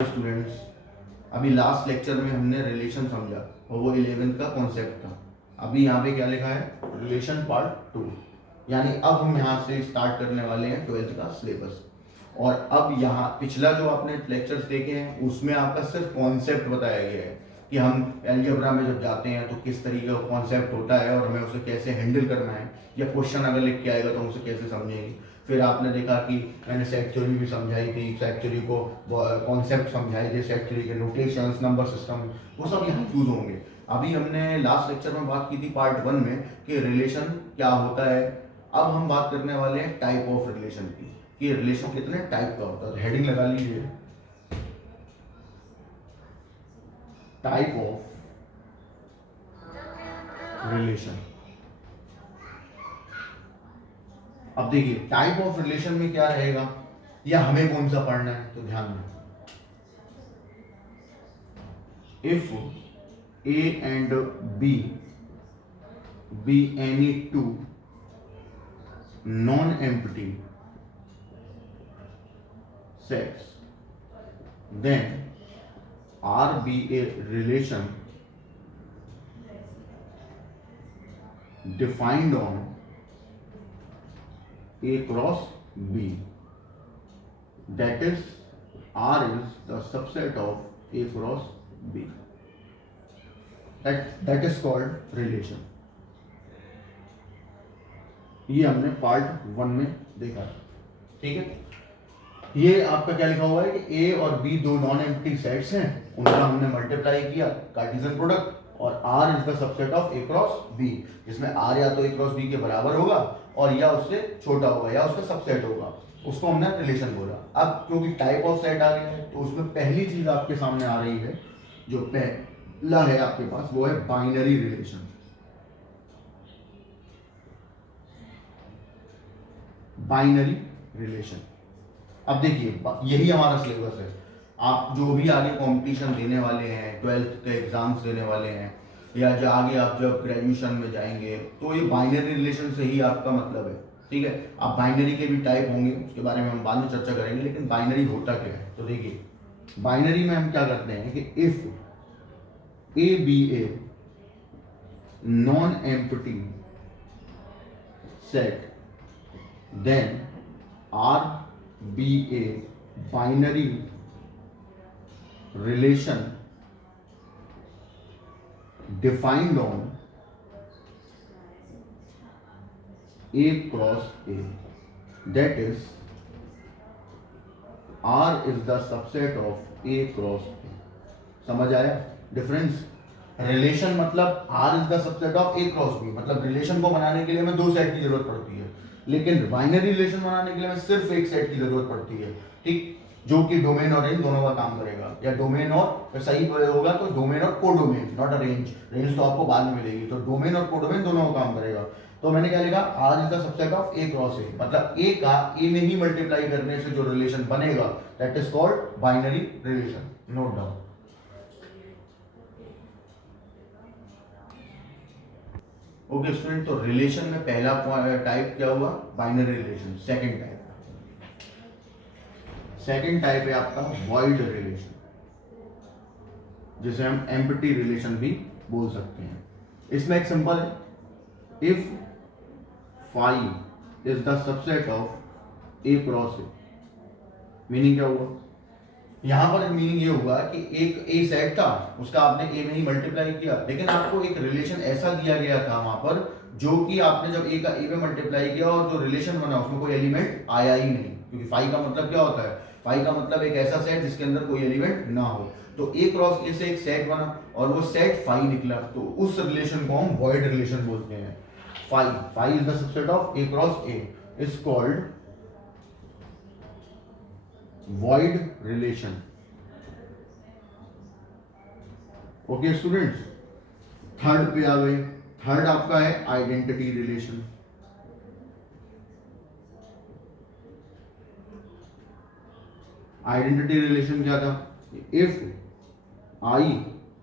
Students, अभी last lecture में हमने रिलेशन समझा और वो 11th का कॉन्सेप्ट था। अभी यहाँ पे क्या लिखा है, रिलेशन पार्ट 2। यानी अब हम यहाँ से स्टार्ट करने वाले हैं 12th का सिलेबस। और अब यहाँ पिछला जो आपने लेक्चर्स देखे हैं उसमें आपका सिर्फ कॉन्सेप्ट बताया गया है कि हम एलजेब्रा में जब जाते हैं तो किस तरीके का कॉन्सेप्ट होता है और हमें उसे कैसे हैंडल करना है, या क्वेश्चन अगर लिख के आएगा तो हम उसे कैसे समझेंगे। फिर आपने देखा कि मैंने सेट थ्योरी भी समझाई थी, सेट थ्योरी को कॉन्सेप्ट समझाए थे, सेट थ्योरी के नोटेशंस, नंबर सिस्टम, वो सब यहाँ यूज होंगे। अभी हमने लास्ट लेक्चर में बात की थी पार्ट 1 में कि रिलेशन क्या होता है। अब हम बात करने वाले हैं टाइप ऑफ रिलेशन की, कि रिलेशन कितने टाइप का होता है। तो हेडिंग लगा लीजिए, टाइप ऑफ रिलेशन। अब देखिए टाइप ऑफ रिलेशन में क्या रहेगा या हमें कौन सा पढ़ना है, तो ध्यान दें। If A and B be any two non-empty sets, then R be a relation defined on A cross B. That is, R is the subset of A cross B. That is called relation. ये हमने part 1 में देखा, ठीक है। ये आपका क्या लिखा हुआ है कि A और B दो नॉन एम्प्टी सेट्स हैं, उनका हमने मल्टीप्लाई किया कार्टेशियन प्रोडक्ट, और R is the subset of A cross B, जिसमें R या तो A क्रॉस B के बराबर होगा और या उससे छोटा होगा या उसका सबसेट होगा, उसको हमने रिलेशन बोला। अब क्योंकि टाइप ऑफ सेट आ गया है तो उसमें पहली चीज आपके सामने आ रही है, जो पहला है आपके पास, वो है बाइनरी रिलेशन। बाइनरी रिलेशन, अब देखिए यही हमारा सिलेबस है। आप जो भी आगे कंपटीशन देने वाले हैं, 12th के एग्जाम्स देने वाले हैं, या जो आगे आप जब ग्रेजुएशन में जाएंगे, तो ये बाइनरी रिलेशन से ही आपका मतलब है, ठीक है। आप बाइनरी के भी टाइप होंगे, उसके बारे में हम बाद में चर्चा करेंगे, लेकिन बाइनरी होता क्या है तो देखिए। बाइनरी में हम क्या करते हैं कि if A be a non empty set, then R be a binary relation defined on A cross A. That is, R is the subset of A cross A. समझ आया डिफरेंस? रिलेशन मतलब R is the subset of A cross B, मतलब relation को बनाने के लिए हमें दो सेट की जरूरत पड़ती है, लेकिन बाइनरी रिलेशन बनाने के लिए हमें सिर्फ एक सेट की जरूरत पड़ती है, ठीक, जो कि डोमेन और रेंज दोनों का काम करेगा, या डोमेन और सही होगा तो डोमेन और codomain, not a range. Range तो आपको बाद में मिलेगी, तो डोमेन और कोडोमेन दोनों का काम करेगा। तो मैंने क्या लिखा, R is the subset of A cross A, मतलब ए का ए में ही मल्टीप्लाई करने से जो रिलेशन बनेगा that is called binary relation. Note down. Okay student, तो रिलेशन में पहला टाइप क्या हुआ, बाइनरी रिलेशन। सेकंड टाइप है आपका वॉइड रिलेशन, जिसे हम एम्प्टी रिलेशन भी बोल सकते हैं। इसमें एक सिंपल है, if phi is the subset of A cross A. Meaning क्या हुआ, यहां पर मीनिंग ये हुआ कि एक ए सेट था, उसका आपने ए में ही मल्टीप्लाई किया, लेकिन आपको एक रिलेशन ऐसा दिया गया था वहां पर, जो कि आपने जब ए का ए में मल्टीप्लाई किया और जो रिलेशन बना उसमें कोई एलिमेंट आया ही नहीं, क्योंकि फाई का मतलब क्या होता है, फाई का मतलब एक ऐसा सेट जिसके अंदर कोई एलिमेंट ना हो। तो ए क्रॉस ए से एक सेट बना और वो सेट फाई निकला, तो उस रिलेशन को हम वॉइड रिलेशन बोलते हैं। Phi is the subset of A cross A is called void relation. Okay students, third पे आ गए। थर्ड आपका है आइडेंटिटी रिलेशन। आइडेंटिटी रिलेशन क्या था, if I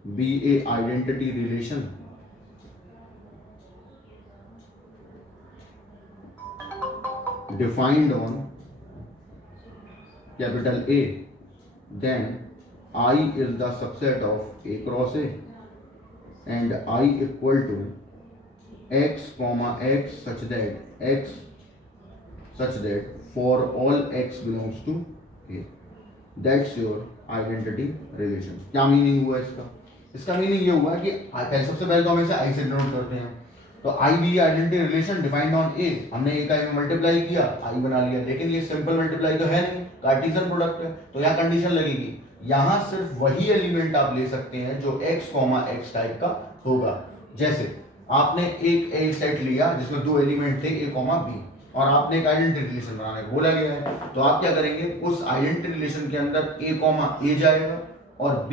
be a identity relation, defined on capital A, then I is the subset of A cross A and I equal to x comma x such that for all x belongs to A. That's your identity relation. क्या meaning हुआ इसका? इसका meaning ये हुआ कि पहले सबसे पहले तो हम इसे आई से डिनोट करते हैं, तो I B identity relation defined on A, हमने ए का मल्टीप्लाई किया आई बना लिया, लेकिन ये सिंपल मल्टीप्लाई तो है नहीं, कार्टेशियन प्रोडक्ट है, तो यहाँ कंडीशन लगेगी, यहाँ सिर्फ वही एलिमेंट आप ले सकते हैं जो x x टाइप का होगा। जैसे आपने एक सेट लिया जिसमें दो एलिमेंट थे a b और आपने एक आइडेंटिटी रिलेशन बनाने को बोला गया है, तो आप क्या करेंगे, उस आइडेंटिटी रिलेशन के अंदर a जाएगा और b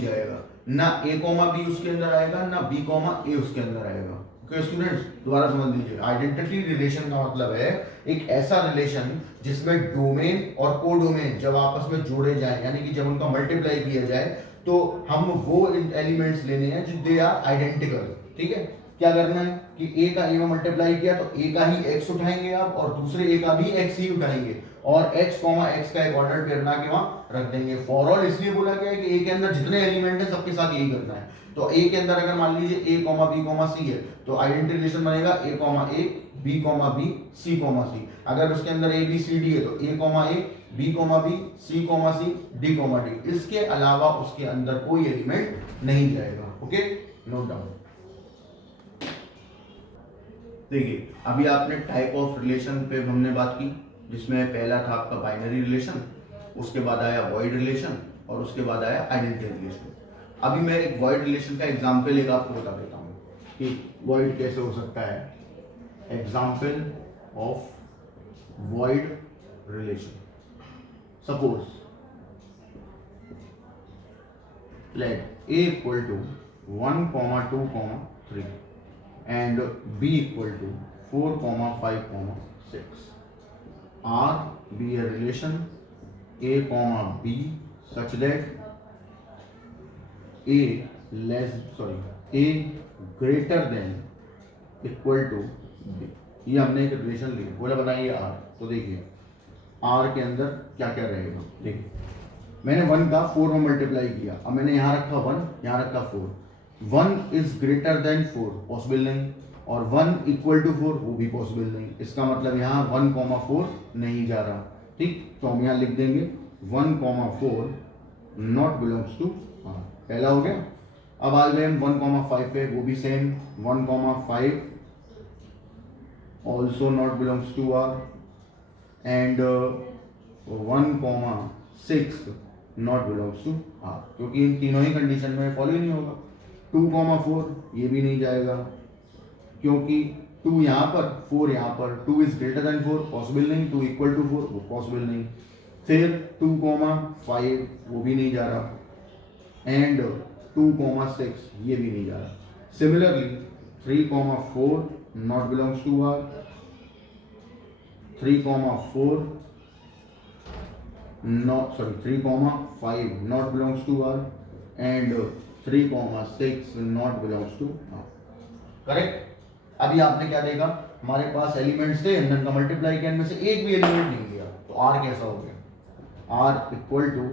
जाएगा, ना a b उसके अंदर आएगा ना b a उसके अंदर आएगा। ओके स्टूडेंट्स, दोबारा समझ लीजिए, आइडेंटिटी रिलेशन का मतलब है एक ऐसा रिलेशन जिसमें डोमेन और कोडोमेन जब आपस में जोड़े जाए, यानी कि जब उनका मल्टीप्लाई किया जाए तो हम वो एलिमेंट्स लेने हैं जो दे आर आइडेंटिकल। ठीक है, क्या करना है कि a का a में मल्टीप्लाई किया तो a का ही x उठाएंगे आप और दूसरे a का भी x ही उठाएंगे और x का एक ऑर्डर पेयर बना के वहां रख देंगे। फॉर ऑल इसलिए बोला गया है कि a के अंदर जितने एलिमेंट हैं सबके साथ यही करना है। तो a के अंदर अगर मान लीजिए a b c है तो आइडेंटिटी रिलेशन बनेगा a b c c। अगर उसके अंदर a b c d है तो a b c d d। इसके अलावा उसके अंदर कोई एलिमेंट नहीं जाएगा। Okay, note down. देखिए, अभी आपने टाइप ऑफ रिलेशन पे हमने बात की, जिसमें पहला था आपका बाइनरी रिलेशन, उसके बाद आया वॉइड रिलेशन और उसके बाद आया आइडेंटिटी रिलेशन। अभी मैं एक वॉइड रिलेशन का एग्जांपल एक आपको बता देता हूँ कि वॉइड कैसे हो सकता है। Example of void relation, suppose let a equal to 1, 2, 3 and b equal to 4, 5, 6. R be a relation a, b such that a greater than equal to b। ये हमने एक रिलेशन ली, बोला बनाइए R। तो देखिए R के अंदर क्या क्या रहेगा। देखिए मैंने 1 का 4 में मल्टीप्लाई किया, अब मैंने यहाँ रखा 1, यहाँ रखा 4। 1 इज ग्रेटर देन 4 पॉसिबल नहीं, और 1 इक्वल टू 4 वो भी पॉसिबल नहीं। इसका मतलब यहाँ 1, 4 नहीं जा रहा। ठीक, तो हम यहाँ लिख देंगे 1, 4 नॉट बिलोंग्स टू R। पहला हो गया। अब आ गए हम 1, 5 पे, वो भी same 1, 5 also not belongs to R and 1, 6 not belongs to R, क्योंकि इन तीनों ही कंडीशन में फॉलो ही नहीं होगा। 2, 4 ये भी नहीं जाएगा क्योंकि 2 यहाँ पर 4 यहाँ पर, 2 इज ग्रेटर देन 4 पॉसिबल नहीं, 2 इक्वल टू 4 वो पॉसिबल नहीं। फिर 2, 5 वो भी नहीं जा रहा एंड 2, 6 ये भी नहीं जा रहा। Similarly 3, 4 not belongs to R, 3, 4 not 3, 5 not belongs to R and 3, 6 not belongs to R। Correct. अभी आपने क्या देखा, हमारे पास एलिमेंट्स थे, इनका मल्टीप्लाई किया, इनमें से एक भी एलिमेंट नहीं गया, तो R कैसा हो गया, R इक्वल टू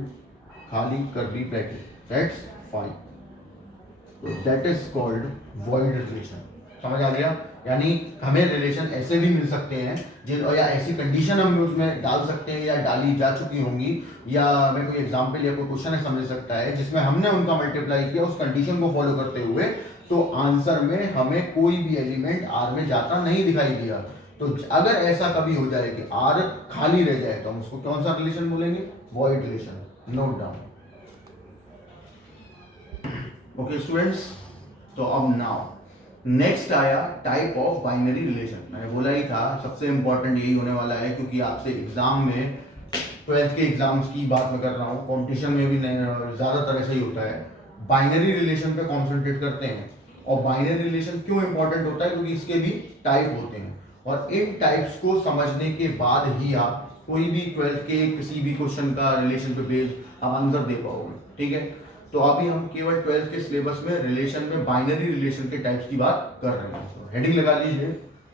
खाली कर्ली ब्रैकेट, दैट्स 5। तो that is called void relation. समझ आ गया? यानी हमें रिलेशन ऐसे भी मिल सकते हैं या ऐसी कंडीशन हम उसमें डाल सकते हैं या डाली जा चुकी होंगी, या हमें कोई एग्जांपल या कोई क्वेश्चन है समझ सकता है जिसमें हमने उनका मल्टीप्लाई किया उस कंडीशन को फॉलो करते हुए, तो आंसर में हमें कोई भी एलिमेंट R में जाता नहीं दिखाई दिया। तो अगर ऐसा कभी हो जाए कि R खाली रह जाए तो हम उसको कौन सा रिलेशन बोलेंगे, void relation. Note down. Okay students, तो अब नाउ नेक्स्ट आया टाइप ऑफ बाइनरी रिलेशन। मैंने बोला ही था सबसे इंपॉर्टेंट यही होने वाला है, क्योंकि आपसे एग्जाम में 12th के एग्जाम्स की बात मैं कर रहा हूँ, कॉम्पिटिशन में भी ज़्यादातर ऐसा ही होता है, बाइनरी रिलेशन पे कॉन्सेंट्रेट करते हैं। और बाइनरी रिलेशन क्यों इंपॉर्टेंट होता है, क्योंकि इसके भी टाइप होते हैं और इन टाइप्स को समझने के बाद ही आप कोई भी 12th के किसी भी क्वेश्चन का रिलेशन पे बेस्ड आप आंसर दे पाओगे। ठीक है, तो अभी हम केवल 12th के सिलेबस में रिलेशन में बाइनरी रिलेशन के टाइप्स की बात कर रहे हैं। तो हेडिंग लगा लीजिए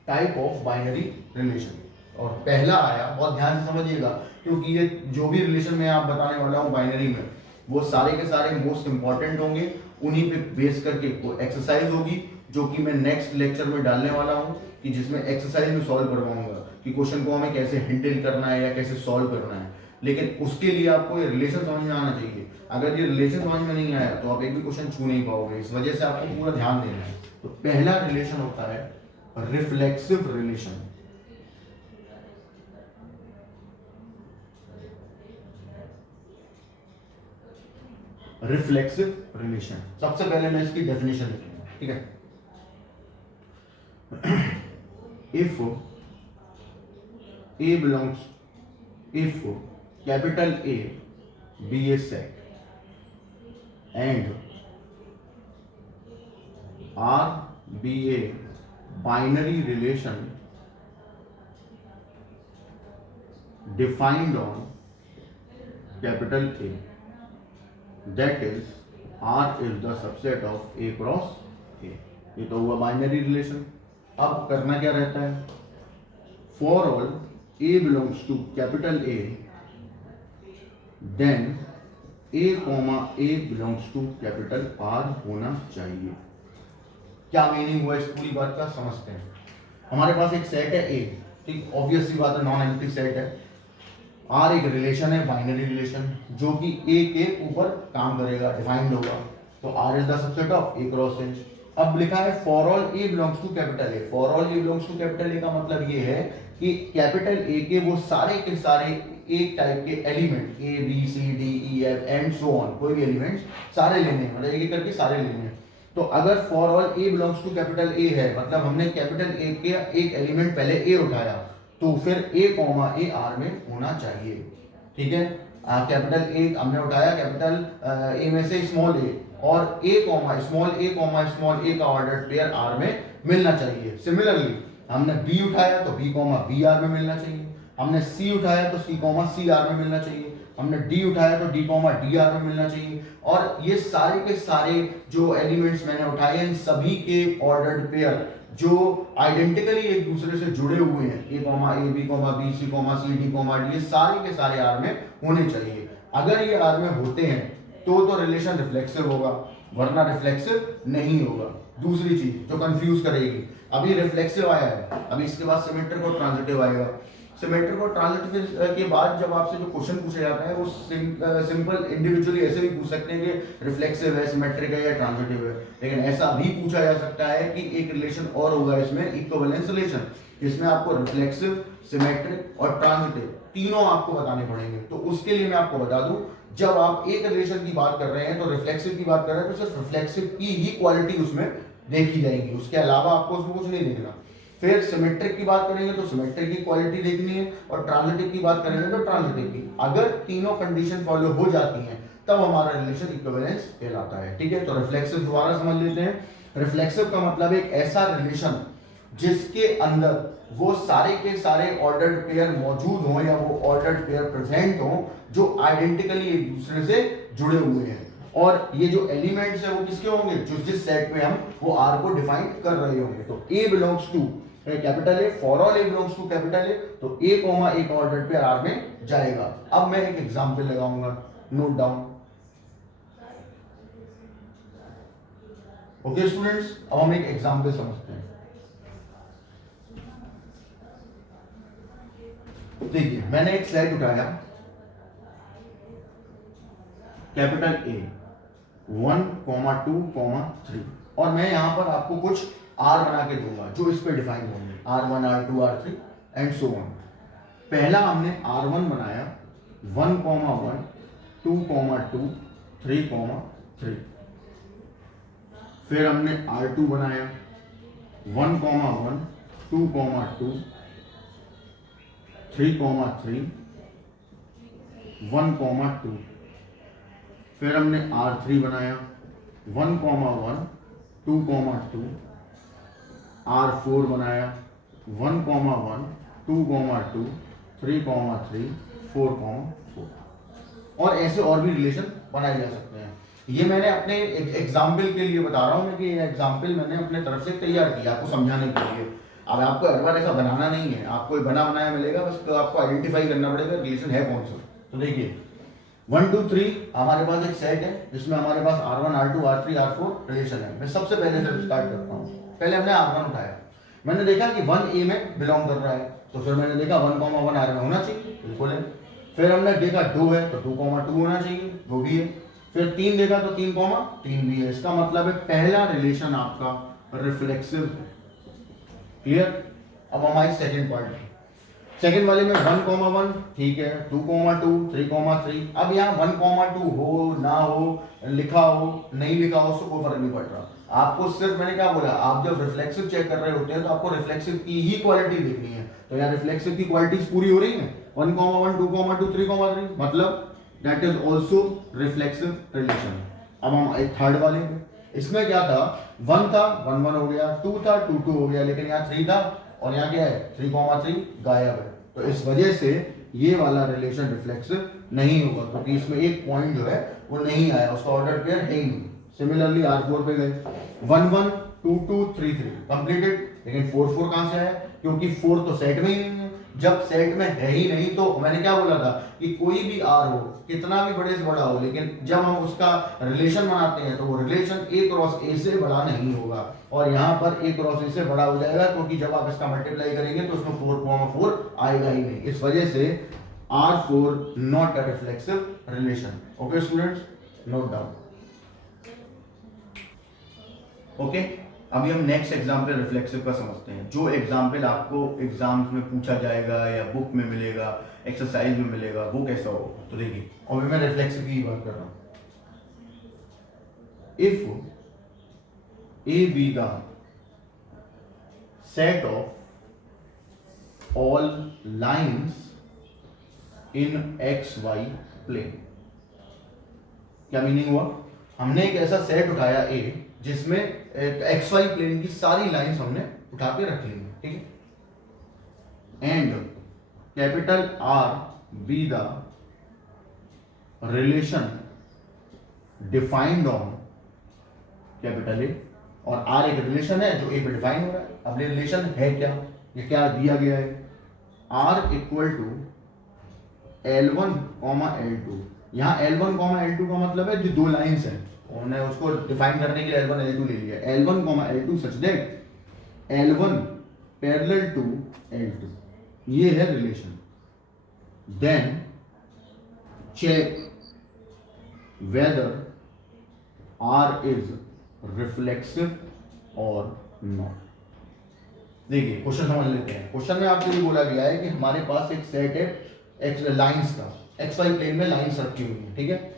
टाइप ऑफ बाइनरी रिलेशन। और पहला आया, बहुत ध्यान से समझिएगा क्योंकि ये जो भी रिलेशन मैं आप बताने वाला हूँ बाइनरी में, वो सारे के सारे मोस्ट इंपॉर्टेंट होंगे, उन्हीं पे बेस करके कोई एक्सरसाइज होगी जो कि मैं नेक्स्ट लेक्चर में डालने वाला हूँ, कि जिसमें एक्सरसाइज में सॉल्व करवाऊंगा कि क्वेश्चन को हमें कैसे हैंडल करना है या कैसे सॉल्व करना है। लेकिन उसके लिए आपको ये रिलेशन समझ में आना चाहिए। अगर ये रिलेशन समझ में नहीं आया तो आप एक भी क्वेश्चन छू नहीं पाओगे। इस वजह से आपको पूरा ध्यान देना है। तो पहला रिलेशन होता है रिफ्लेक्सिव रिलेशन। रिफ्लेक्सिव रिलेशन, सबसे पहले मैं इसकी डेफिनेशन लिखूंगा, ठीक है। If A belongs, if capital A be a set and R be a binary relation defined on capital A, that is R is the subset of A cross A। ये तो हुआ बाइनरी रिलेशन। अब करना क्या रहता है, for all A belongs to capital A, then A comma A belongs to capital R होना चाहिए। क्या मीनिंग हुआ इस पूरी बात का, समझते हैं। हमारे पास एक सेट है A, ठीक, ऑब्वियस सी बात है, नॉन एम्प्टी सेट है। R एक रिलेशन है, बाइनरी रिलेशन, जो कि A के ऊपर काम करेगा, डिफाइंड होगा। तो R is the subset of A cross A। अब लिखा है for all A belongs to capital A। For all A belongs to capital A का मतलब ये है कि कैपिटल A के वो सारे के सारे एक टाइप के element A B C D E F and so on, कोई भी एलिमेंट्स सारे लेने हैं, मतलब एक करके सारे लेने हैं। तो अगर for all A belongs to capital A है, मतलब हमने कैपिटल A के एक एलिमेंट पहले A उठाया, तो फिर A कॉमा A R में होना चाहिए, ठीक है। कैपिटल A हमने उठाया, कैपिटल A में से स्मॉल a, और A कॉमा स्मॉल a का ऑर्डर पेयर R में मिलना चाहिए। सिमिलरली हमने B उठाया तो B कॉमा B R में मिलना चाहिए, हमने C उठाया तो C कॉमा C R में मिलना चाहिए, हमने D उठाया तो D कॉमा D R में मिलना चाहिए। और ये सारे के सारे जो एलिमेंट्स मैंने उठाए, इन सभी के ऑर्डर्ड पेयर जो आइडेंटिकली एक दूसरे से जुड़े हुए हैं, A comma A, B comma B, C comma C, D comma D, ये सारे के सारे R में होने चाहिए। अगर ये R में होते हैं तो रिलेशन रिफ्लेक्सिव होगा, वरना रिफ्लेक्सिव नहीं होगा। दूसरी चीज जो कंफ्यूज करेगी, अभी रिफ्लेक्सिव आया है, अभी इसके बाद सिमेट्रिक और ट्रांजिटिव आएगा। सिमेट्रिक और ट्रांजिटिव के बाद जब आपसे जो क्वेश्चन पूछा जाता है वो सिंपल इंडिविजुअली ऐसे भी पूछ सकते हैं कि रिफ्लेक्सिव है, सिमेट्रिक है या ट्रांजिटिव है। लेकिन ऐसा भी पूछा जा सकता है कि एक रिलेशन और होगा इसमें, इक्विवेलेंस रिलेशन, जिसमें आपको रिफ्लेक्सिव, सिमेट्रिक और ट्रांजिटिव तीनों आपको बताने पड़ेंगे। तो उसके लिए मैं आपको बता दूं, जब आप एक रिलेशन की बात कर रहे हैं तो रिफ्लेक्सिव की बात कर रहे हैं तो सिर्फ रिफ्लेक्सिव की ही क्वालिटी उसमें देखी जाएगी, उसके अलावा आपको उसमें कुछ नहीं देखना। फिर सिमेट्रिक की बात करेंगे तो सिमेट्रिक की क्वालिटी देखनी है, और ट्रांजिटिव की बात करेंगे तो ट्रांजिटिव की। अगर तीनों कंडीशन फॉलो हो जाती हैं तब हमारा रिलेशन इक्विवेलेंस कहलाता है, ठीक है। तो रिफ्लेक्सिव दोबारा समझ लेते हैं। रिफ्लेक्सिव का मतलब एक ऐसा रिलेशन जिसके अंदर वो सारे के सारे ऑर्डर्ड पेयर मौजूद हों या वो ऑर्डर्ड पेयर प्रेजेंट हों जो आइडेंटिकली एक दूसरे से जुड़े हुए हैं, और ये जो एलिमेंट्स है वो किसके होंगे, जो जिस सेट में हम वो R को डिफाइन कर रहे होंगे। तो A belongs to capital A, for all A belongs to capital A, तो A कॉमा A का ऑर्डर्ड पेयर R में जाएगा। अब मैं एक एग्जांपल लगाऊंगा, नोट डाउन। ओके स्टूडेंट्स, अब हम एक एग्जांपल समझते हैं। देखिए मैंने एक सेट उठाया कैपिटल A 1, 2, 3, और मैं यहां पर आपको कुछ R बना के दूंगा जो इस पे डिफाइन होंगे, R1, R2, R3 and so on. पहला हमने R1 बनाया 1, 1, 2, 2, 3, 3। फिर हमने R2 बनाया 1, 1, 2, 2, 3, 3, 1, 2। फिर हमने R3 बनाया 1, 1, 2, 2, R4 बनाया 1, 1, 2, 2, 3, 3, 4, 4, और ऐसे और भी रिलेशन बनाए जा सकते हैं। ये मैंने अपने एग्जाम्पल के लिए बता रहा हूँ मैं कि ये एग्जाम्पल मैंने अपने तरफ से तैयार किया आपको समझाने के लिए। अब आपको हर बार ऐसा बनाना नहीं है, आपको बना बनाया मिलेगा, बस तो आपको आइडेंटिफाई करना पड़ेगा रिलेशन है कौन सा। तो देखिए 1 2 3 हमारे पास एक सेट है जिसमें हमारे पास R1 R2 R3 R4 relation है। मैं सबसे पहले से स्टार्ट करता हूँ। पहले हमने R1 उठाया, मैंने देखा कि 1 A में बिलोंग कर रहा है, तो फिर मैंने देखा 1,1 R में होना चाहिए, बिल्कुल है। फिर हमने देखा 2 है तो 2,2 होना चाहिए, वो भी है। फिर 3 देखा तो 3,3 भी है। इसका मतलब है पहला रिलेशन आपका रिफ्लेक्सिव। क्लियर। अब हमारी सेकंड पार्ट, सेकंड वाले में 1,1 ठीक है, 2,2 3,3। अब यहाँ 1,2 हो ना हो, लिखा हो नहीं लिखा हो, उसको कोई फर्क नहीं पड़ रहा। आपको सिर्फ मैंने क्या बोला, आप जब रिफ्लेक्सिव चेक कर रहे होते हैं तो आपको रिफ्लेक्सिव की ही क्वालिटी देखनी है। तो यहाँ रिफ्लेक्सिव की क्वालिटीज पूरी हो रही है, 1,1 2,2 3,3, मतलब that is also reflexive relation. अब हम एक थर्ड वाले में, इसमें क्या था, 1 था 1,1 हो गया, 2 था 2,2 हो गया, लेकिन यहाँ 3 था और यहाँ क्या है 3,3 गायब है। तो इस वजह से ये वाला रिलेशन रिफ्लेक्सिव नहीं होगा, क्योंकि इसमें एक पॉइंट जो है वो नहीं आया, उसका ऑर्डर पेयर है ही नहीं। सिमिलरली R4 पे गए, 1,1 2,2 3,3 कंप्लीटेड, लेकिन 4,4 कहां से आया, क्योंकि 4 तो सेट में ही नहीं है। जब सेट में है ही नहीं, तो मैंने क्या बोला था कि कोई भी R हो, कितना भी बड़े से बड़ा हो, लेकिन जब हम उसका रिलेशन बनाते हैं तो वो रिलेशन A क्रॉस A से बड़ा नहीं होगा, और यहाँ पर A क्रॉस A से बड़ा हो जाएगा, क्योंकि जब आप इसका मल्टीप्लाई करेंगे तो उसमें 4,4 आएगा ही नहीं। इस वजह से R4 not a reflexive relation. Okay students, note down. Okay, अभी हम नेक्स्ट एग्जाम्पल रिफ्लेक्सिव का समझते हैं, जो एग्जाम्पल आपको एग्जाम्स में पूछा जाएगा या बुक में मिलेगा, एक्सरसाइज में मिलेगा, वो कैसा होगा। तो देखिए, अभी मैं रिफ्लेक्सिव की बात कर रहा हूं। If A be the set of all lines in XY plane, क्या मीनिंग हुआ, हमने एक ऐसा सेट उठाया A जिसमें XY प्लेन की सारी लाइंस हमने उठा के रख ली, ठीक है, and capital R be the relation defined on capital A, और R एक रिलेशन है जो A पे डिफाइन हो रहा है। अब ये रिलेशन है क्या, ये क्या दिया गया है, R equal to L1, L2। यहाँ L1, L2 का मतलब है जो दो लाइंस हैं, उन्होंने उसको डिफाइन करने के लिए L1, L2 ले लिया, L1, L2 such that L1 parallel to L2, ये है रिलेशन। Then check whether R is reflexive और नॉट। देखिए क्वेश्चन समझ लेते हैं। क्वेश्चन में आपसे ये बोला गया है कि हमारे पास एक सेट है एक्स लाइंस का, XY प्लेन में लाइंस रखी हुई है, ठीक है।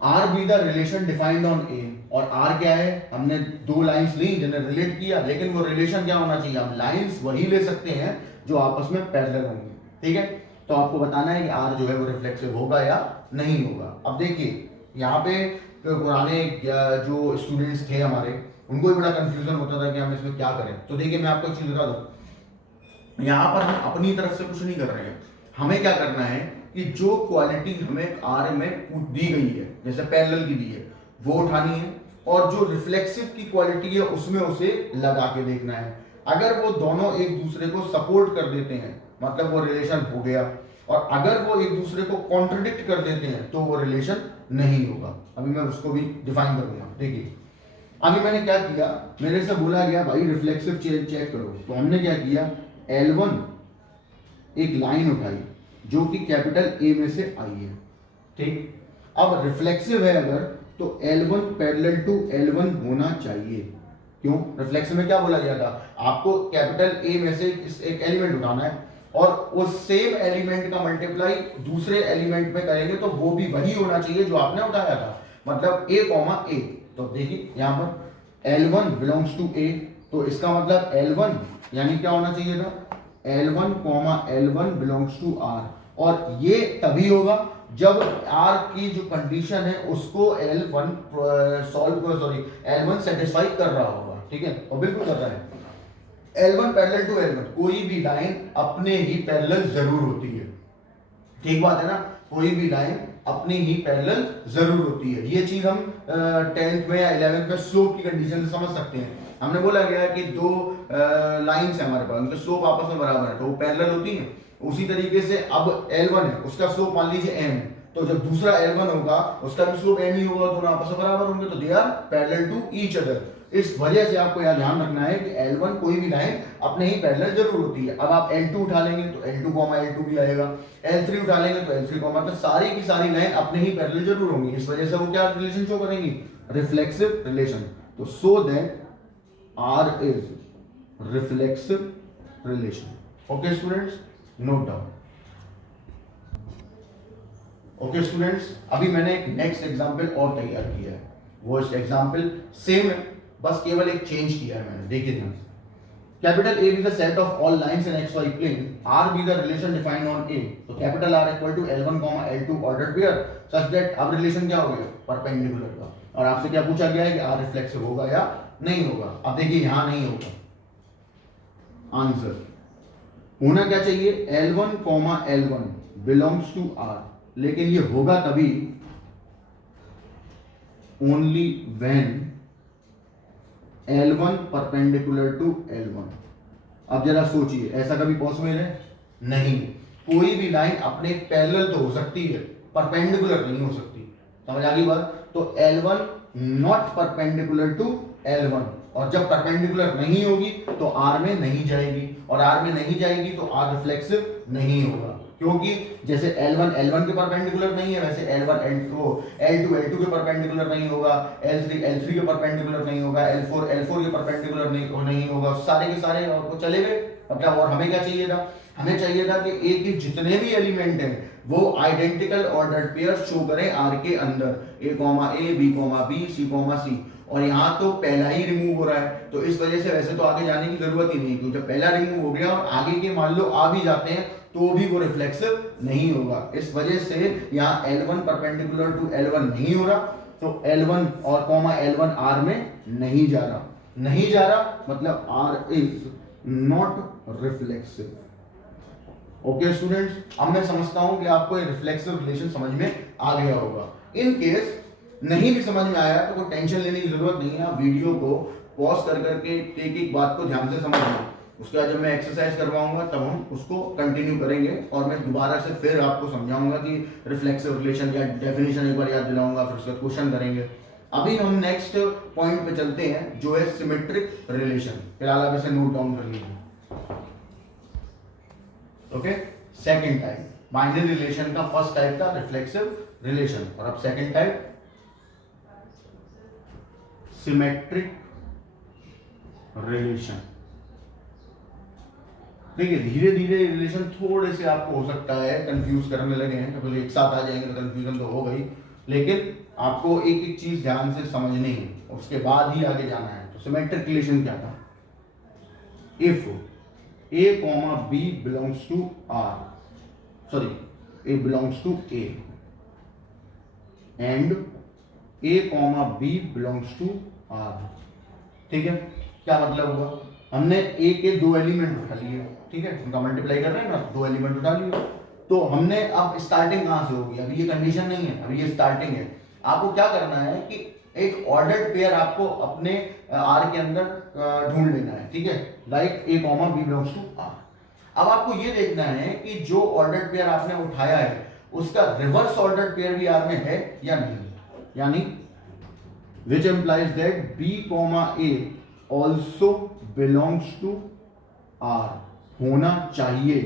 R be the relation defined on A, और R क्या है, हमने दो लाइंस ली जिन्हें रिलेट किया, लेकिन वो रिलेशन क्या होना चाहिए, हम लाइंस वही ले सकते हैं जो आपस में पैरेलल होंगी, ठीक है। तो आपको बताना है कि R जो है वो रिफ्लेक्सिव होगा या नहीं होगा। अब देखिए यहाँ पे पुराने जो स्टूडेंट्स थे हमारे, उनको भी बड़ा कंफ्यूजन होता था कि हम इसमें क्या करें। तो देखिए मैं आपको एक चीज बता दूं, यहाँ पर हम अपनी तरफ से कुछ नहीं कर रहे हैं, हमें क्या करना है कि जो क्वालिटी हमें R में दी गई है, जैसे पैरेलल की दी है, वो उठानी है, और जो रिफ्लेक्सिव की क्वालिटी है उसमें उसे लगा के देखना है। अगर वो दोनों एक दूसरे को सपोर्ट कर देते हैं मतलब वो रिलेशन हो गया, और अगर वो एक दूसरे को कॉन्ट्रडिक्ट कर देते हैं तो वो रिलेशन नहीं होगा। अभी मैं उसको भी डिफाइन करूंगा। देखिए अभी मैंने क्या किया, मेरे से बोला गया भाई रिफ्लेक्सिव चेक करो, तो हमने क्या किया, L1 एक लाइन उठाई जो कि कैपिटल A में से आई है, ठीक। अब रिफ्लेक्सिव है अगर, तो L1 पैरेलल टू L1 होना चाहिए। क्यों, रिफ्लेक्सिव में क्या बोला गया था, आपको कैपिटल A में से एक एलिमेंट उठाना है, और उस सेम एलिमेंट का मल्टीप्लाई दूसरे एलिमेंट में करेंगे तो वो भी वही होना चाहिए जो आपने उठाया था, मतलब A, A। तो देखिए यहाँ पर L1 बिलोंग्स टू A, तो इसका मतलब L1 यानी क्या होना चाहिए था, L1, L1 belongs to R, और ये तभी होगा जब R की जो कंडीशन है उसको L1 L1 सेटिस्फाई कर रहा होगा, ठीक है, और बिल्कुल कर रहा है। L1 पैरेलल टू L1, कोई भी लाइन अपने ही पैरेलल जरूर होती है, ठीक बात है ना, कोई भी लाइन अपनी ही पैरेलल जरूर होती है। ये चीज हम 10th में या 11th में स्लोप की कंडीशन से समझ सकते हैं। हमने बोला गया कि दो लाइंस है हमारे पास, उनके स्लोप आपस में बराबर है तो वो पैरेलल होती हैं। उसी तरीके से अब L1 है, उसका स्लोप मान लीजिए m है, तो जब दूसरा L1 होगा उसका भी स्लोप m ही होगा, दोनों आपस में बराबर होंगे, तो they are parallel to each other. इस वजह से आपको यह ध्यान रखना है कि L1 कोई भी लाइन अपने ही पैरेलल जरूर होती है। अब आप L2 उठा लेंगे तो L2 L2 भी आएगा, L3 उठा लेंगे तो L3 मतलब सारी की सारी लाइन अपने ही पैरेलल जरूर होंगी। इस वजह से वो क्या रिलेशन शो करेंगी, रिफ्लेक्सिव रिलेशन। तो so that R is reflexive relation. Okay students, note down. Okay students, अभी मैंने एक नेक्स्ट एग्जांपल और तैयार किया है। वो एग्जांपल सेम है, बस केवल एक चेंज किया है मैंने। देखिए ध्यान से, capital A be the set of all lines in xy plane, R be the relation defined on A, तो capital R equal to L1, L2 ordered pair such that अब रिलेशन क्या हो गया, परपेंडिकुलर का। और आपसे क्या पूछा गया है कि R रिफ्लेक्सिव होगा या नहीं होगा। अब देखिए यहां नहीं होगा, आंसर होना क्या चाहिए, L1, L1 belongs to R, लेकिन ये होगा तभी only when L1 perpendicular to L1। अब जरा सोचिए, ऐसा कभी पॉसिबल है, नहीं। कोई भी लाइन अपने पैरेलल तो हो सकती है, परपेंडिकुलर नहीं हो सकती। समझ आ गई बात। तो L1 not perpendicular to L1, और जब परपेंडिकुलर नहीं होगी तो R में नहीं जाएगी, और R में नहीं जाएगी तो R रिफ्लेक्सिव नहीं होगा। क्योंकि जैसे L1 L1 के परपेंडिकुलर नहीं है, वैसे L1 L2 के परपेंडिकुलर नहीं होगा, L3 के परपेंडिकुलर नहीं होगा, L4 के परपेंडिकुलर नहीं होगा, सारे के सारे आपको चले गए। अब क्या, और हमें क्या चाहिए था, हमें चाहिए था कि A के जितने भी एलिमेंट हैं वो आइडेंटिकल ऑर्डर्ड पेयर शो करें R के अंदर, A, B, C, और यहाँ तो पहला ही रिमूव हो रहा है, तो इस वजह से वैसे तो आगे जाने की जरूरत ही नहीं, क्योंकि जब पहला रिमूव हो गया और आगे के मान लो आ भी जाते हैं तो भी वो रिफ्लेक्सिव नहीं होगा। इस वजह से यहाँ L1 परपेंडिकुलर टू L1 नहीं हो रहा, तो L1 और L1 R में नहीं जा रहा, मतलब R is not reflexive. Okay students, अब मैं समझता हूं कि आपको ये रिफ्लेक्सिव रिलेशन समझ में आ गया होगा। इन केस नहीं भी समझ में आया तो कोई टेंशन लेने की जरूरत नहीं है, आप वीडियो को पॉज कर करके एक एक बात को ध्यान से समझना। उसके बाद जब मैं एक्सरसाइज करवाऊंगा तब हम उसको कंटिन्यू करेंगे, और मैं दोबारा से फिर आपको समझाऊंगा कि रिफ्लेक्सिव रिलेशन या डेफिनेशन एक बार याद दिलाऊंगा, फिर उसका क्वेश्चन करेंगे। अभी हम नेक्स्ट पॉइंट पे चलते हैं जो है सिमेट्रिक रिलेशन। फिलहाल आप इसे नोट डाउन कर लीजिए। Okay, second type binary relation का, फर्स्ट टाइप था रिफ्लेक्सिव रिलेशन, और अब सेकंड टाइप सिमेट्रिक रिलेशन। देखिए धीरे धीरे रिलेशन थोड़े से आपको हो सकता है कंफ्यूज करने लगे हैं, तो एक साथ आ जाएंगे तो कंफ्यूजन तो हो गई, लेकिन आपको एक एक चीज ध्यान से समझनी है, उसके बाद ही आगे जाना है। तो सिमेट्रिक रिलेशन क्या था, if A, B belongs to R, sorry, A belongs to A and A, B belongs to R, ठीक है। क्या मतलब हुआ, हमने A के दो एलिमेंट उठा लिए, ठीक है, उनका मल्टीप्लाई कर रहे हैं ना, दो एलिमेंट उठा लिए, तो हमने अब स्टार्टिंग कहां से होगी, अभी ये कंडीशन नहीं है, अभी ये स्टार्टिंग है। आपको क्या करना है कि एक ऑर्डर्ड पेयर आपको अपने R के अंदर ढूंढ लेना है, ठीक है, like A, B belongs to R। अब आपको ये देखना है कि जो ऑर्डर्ड पेयर आपने उठाया है उसका रिवर्स ऑर्डर्ड पेयर भी R में है या नहीं, यानी which implies that B, A also belongs to R होना चाहिए।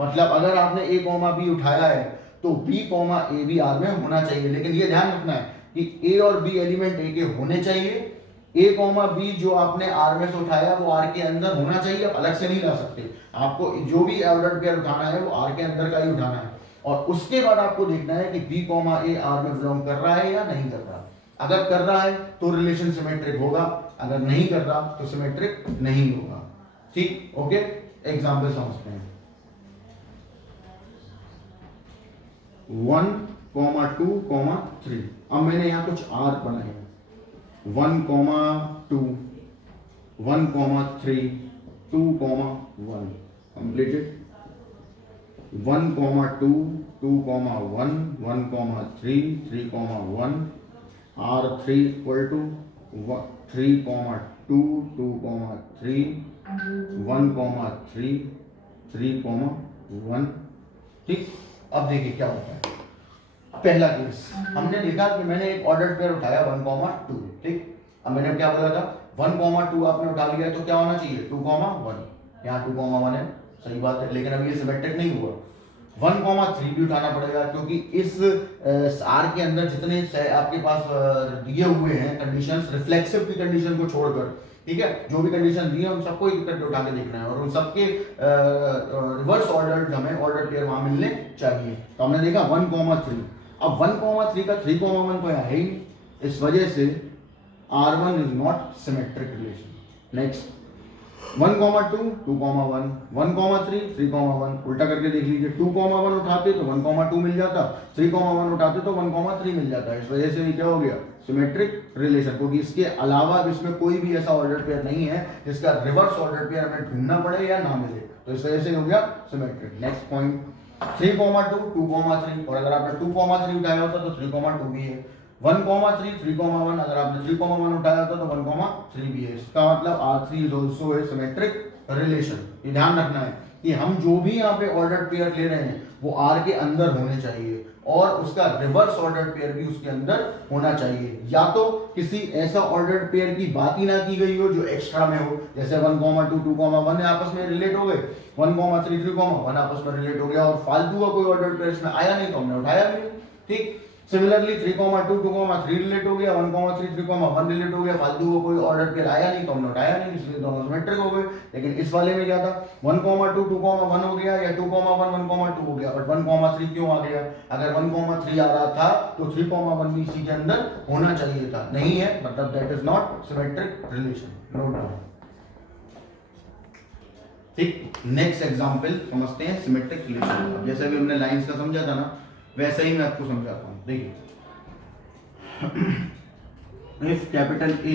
मतलब अगर आपने A, B उठाया है तो B, A भी R में होना चाहिए, लेकिन ये ध्यान रखना है कि A और B एलिमेंट A के होने चाहिए, A, B जो आपने R में से उठाया वो R के अंदर होना चाहिए, आप अलग से नहीं ला सकते। आपको जो भी ऑर्डर्ड पेयर उठाना है वो R के अंदर का ही उठाना है, और उसके बाद आपको देखना है कि B, A R में बिलोंग कर रहा है या नहीं कर रहा। अगर कर रहा है तो रिलेशन सिमेट्रिक होगा, अगर नहीं कर रहा तो सिमेट्रिक नहीं होगा, ठीक। ओके, एग्जाम्पल समझते हैं। 1, 2, 3। अब मैंने यहाँ कुछ R बनाए हैं, 1, 2, 1, 3, 2, 1 completed, 1, 2, 2, 1, 1, 3, 3, 1, R3 equal to 3, 2, 2, 3, 1, 3, 3, 1, ठीक। अब देखिए क्या होता है, पहला केस हमने देखा कि मैंने एक ऑर्डर पेयर उठाया 1,2, ठीक। अब मैंने क्या बोला था 1,2 आपने उठा लिया तो क्या होना चाहिए 2,1, यहाँ 2,1 है, सही बात है, लेकिन अभी ये सिमेट्रिक नहीं हुआ। 1,3 भी उठाना पड़ेगा क्योंकि इस आर के अंदर जितने आपके पास दिए हुए हैं कंडीशंस, रिफ्लेक्सिव की कंडीशन को छोड़कर, ठीक है, जो भी कंडीशन दी है उन सबको एक करके उठा के देखना है और उन सबके रिवर्स ऑर्डर हमें ऑर्डर पेयर वहां मिलने चाहिए। तो हमने देखा 1,3, अब 1,3 का 3,1 तो यहाँ है ही, इस वजह से R1 is not symmetric relation. Next 1,2, 2,1, 1,3, 3,1, उल्टा करके देख लीजिए, 2,1 उठाते तो 1,2 मिल जाता, 3,1 उठाते तो 1,3 मिल जाता। इस वजह से ये क्या हो गया सिमेट्रिक रिलेशन, क्योंकि इसके अलावा इसमें कोई भी ऐसा ऑर्डर पेयर नहीं है जिसका रिवर्स ऑर्डर पेयर हमें ढूंढना पड़े या ना मिले, तो इस वजह से हो गया सिमेट्रिक। नेक्स्ट पॉइंट 3,2, 2,3, और अगर आपने 2,3 उठाया होता तो 3,2 भी है। 1,3, 3,1, अगर आपने 3,1 उठाया होता तो 1,3 भी है। इसका मतलब R3 is also a symmetric relation. ये ध्यान रखना है कि हम जो भी यहाँ पे ऑर्डर पेयर ले रहे हैं वो R के अंदर होने चाहिए और उसका रिवर्स ऑर्डर पेयर भी उसके अंदर होना चाहिए, या तो किसी ऐसा ऑर्डर पेयर की बात ही ना की गई हो जो एक्स्ट्रा में हो, जैसे 1,2, 2,1 आपस में रिलेट हो गए, 1,3, 3,1 आपस में रिलेट हो गया और फालतू का कोई ऑर्डर पेयर इसमें आया नहीं तो हमने उठाया भी नहीं, ठीक। सिमिलरली 3,2, 2,3 रिलेट हो गया, 1,3, 3,1 रिलेट हो गया, फालतू को कोई ऑर्डर पेयर आया नहीं तो हमने उठाया नहीं, इसलिए दोनों सिमेट्रिक हो गए। लेकिन इस वाले में क्या था 1,2, 2,1 हो गया या 2,1, 1,2 हो गया, बट 1,3 क्यों आ गया? अगर 1,3 आ रहा था तो 3,1 भी इसी के अंदर होना चाहिए था, नहीं है मतलब that is not symmetric relation. Note down, ठीक। नेक्स्ट एग्जांपल समझते हैं सिमेट्रिक रिलेशन। जैसे भी हमने लाइंस का समझा था ना वैसे ही मैं आपको समझाता हूं। देखिए if capital A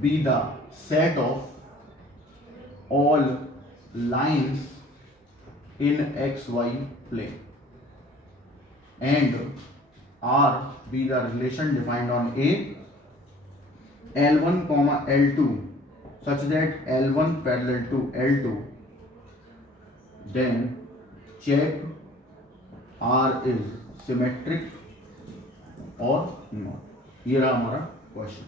be the set of all lines in XY plane and R be the relation defined on A, L1 comma L2 such that L1 parallel to L2, then check R is symmetric or not। ये रहा हमारा question.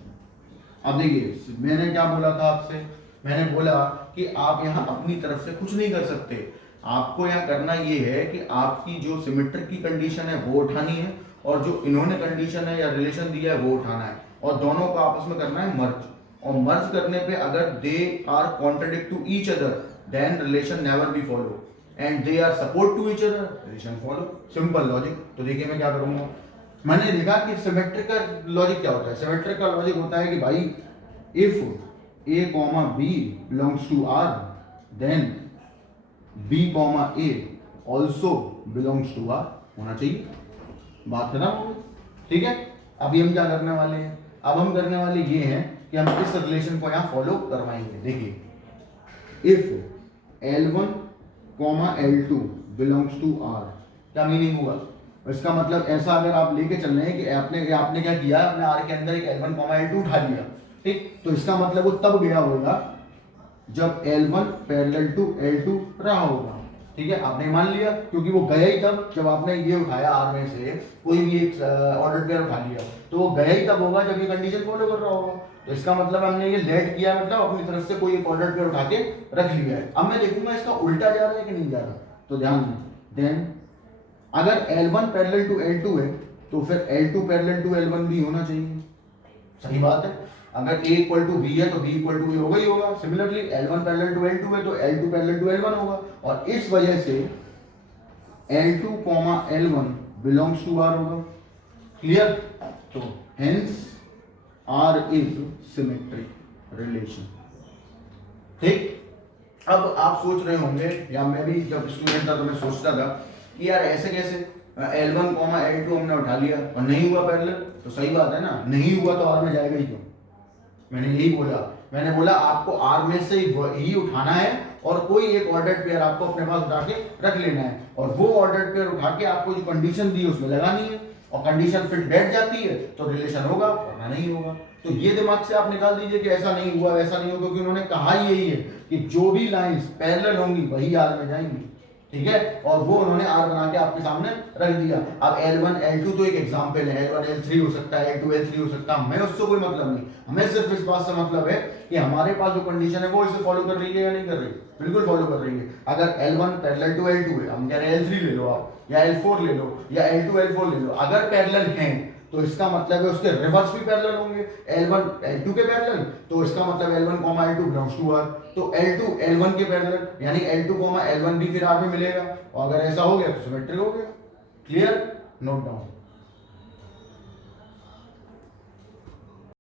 अब देखिए मैंने क्या बोला था आपसे, मैंने बोला कि आप यहाँ अपनी तरफ से कुछ नहीं कर सकते, आपको यहाँ करना ये है कि आपकी जो सिमेट्रिक की कंडीशन है वो उठानी है और जो इन्होंने कंडीशन है या रिलेशन दिया है वो उठाना है और दोनों को आपस में करना है मर्ज, और मर्ज करने पे अगर they are contradict to each other then relation never be follow and they are support to each other relation follow. Simple logic. तो देखिए मैं क्या करूंगा, मैंने देखा कि सिमेट्रिक का लॉजिक क्या होता है। सिमेट्रिक का लॉजिक होता है कि भाई if A, B belongs to R then B, A also belongs to R होना चाहिए। बात खत्म हो गई, ठीक है। अभी हम क्या करने वाले हैं, अब हम करने वाले ये हैं कि हम इस रिलेशन को यहाँ फॉलो करवाएंगे। देखिए if L1, L2 belongs to R, क्या मीनिंग हुआ इसका? मतलब ऐसा अगर आप लेके चल रहे हैं कि आपने क्या किया, आपने R के अंदर एक L1, L2 उठा लिया, ठीक। तो इसका मतलब वो तब गया होगा जब L1 पैरेलल टू L2 रहा होगा, ठीक है। आपने मान लिया क्योंकि वो गया ही तब जब आपने ये उठाया R में से कोई भी एक ऑर्डर पेयर उठा लिया, तो वो गया ही तब होगा जब ये कंडीशन फॉलो कर रहा होगा। तो इसका मतलब हमने ये लेट किया, मतलब अपनी तरफ से कोई एक ऑर्डर पेयर उठा के रख लिया है। अब मैं देखूंगा इसका उल्टा जा रहा है कि नहीं जा रहा, तो ध्यान दें अगर L1 पैरेलल टू L2 है तो फिर L2 पैरेलल टू L1 भी होना चाहिए, सही बात है। अगर A इक्वल टू B है तो B इक्वल टू A होगा ही होगा। Similarly L1 parallel to L2 है तो L2 पैरेलल टू L1 होगा, और इस वजह से L2, L1 belongs to R होगा। क्लियर? तो hence R is symmetric relation, ठीक। अब आप सोच रहे होंगे, या मैं भी जब स्टूडेंट था तो मैं सोचता था कि यार ऐसे कैसे L1, L2 हमने उठा लिया और नहीं हुआ पैरेलल, तो सही बात है ना, नहीं हुआ तो R में जाएगा ही क्यों? मैंने यही बोला, मैंने बोला आपको R में से ही उठाना है और कोई एक ऑर्डर पेयर आपको अपने पास उठा के रख लेना है, और वो ऑर्डर पेयर उठा के आपको जो कंडीशन दी है उसमें लगानी है, और कंडीशन फिट बैठ जाती है तो रिलेशन होगा वरना नहीं होगा। तो ये दिमाग से आप निकाल दीजिए कि ऐसा नहीं हुआ वैसा नहीं हुआ, क्योंकि उन्होंने कहा ही यही है कि जो भी लाइंस पैरेलल होंगी वही R में जाएंगी। ठीक है, और वो उन्होंने आर बना के आपके सामने रख दिया। अब L1 L2 तो एक एग्जांपल है, L1 L3 हो सकता है, L2 L3 हो सकता है, हमें उससे कोई मतलब नहीं, हमें सिर्फ इस बात से मतलब है कि हमारे पास जो कंडीशन है वो इसे फॉलो कर रही है या नहीं कर रही, बिल्कुल फॉलो कर रही है। अगर L1 पैरेलल टू L2 है, हम कह रहे हैं L3 ले लो आप, या L4 ले लो, या L2 L4 ले लो, अगर पैरेलल हैं तो इसका मतलब है उसके रिवर्स भी पैरेलल होंगे, L1 L2 के पैरेलल, तो इसका मतलब L1, L2 belongs to R, तो L2 L1 के पैरेलल, यानी L2, L1 भी फिर R में मिलेगा, और अगर ऐसा हो गया तो सिमेट्रिक हो गया। Clear, note down.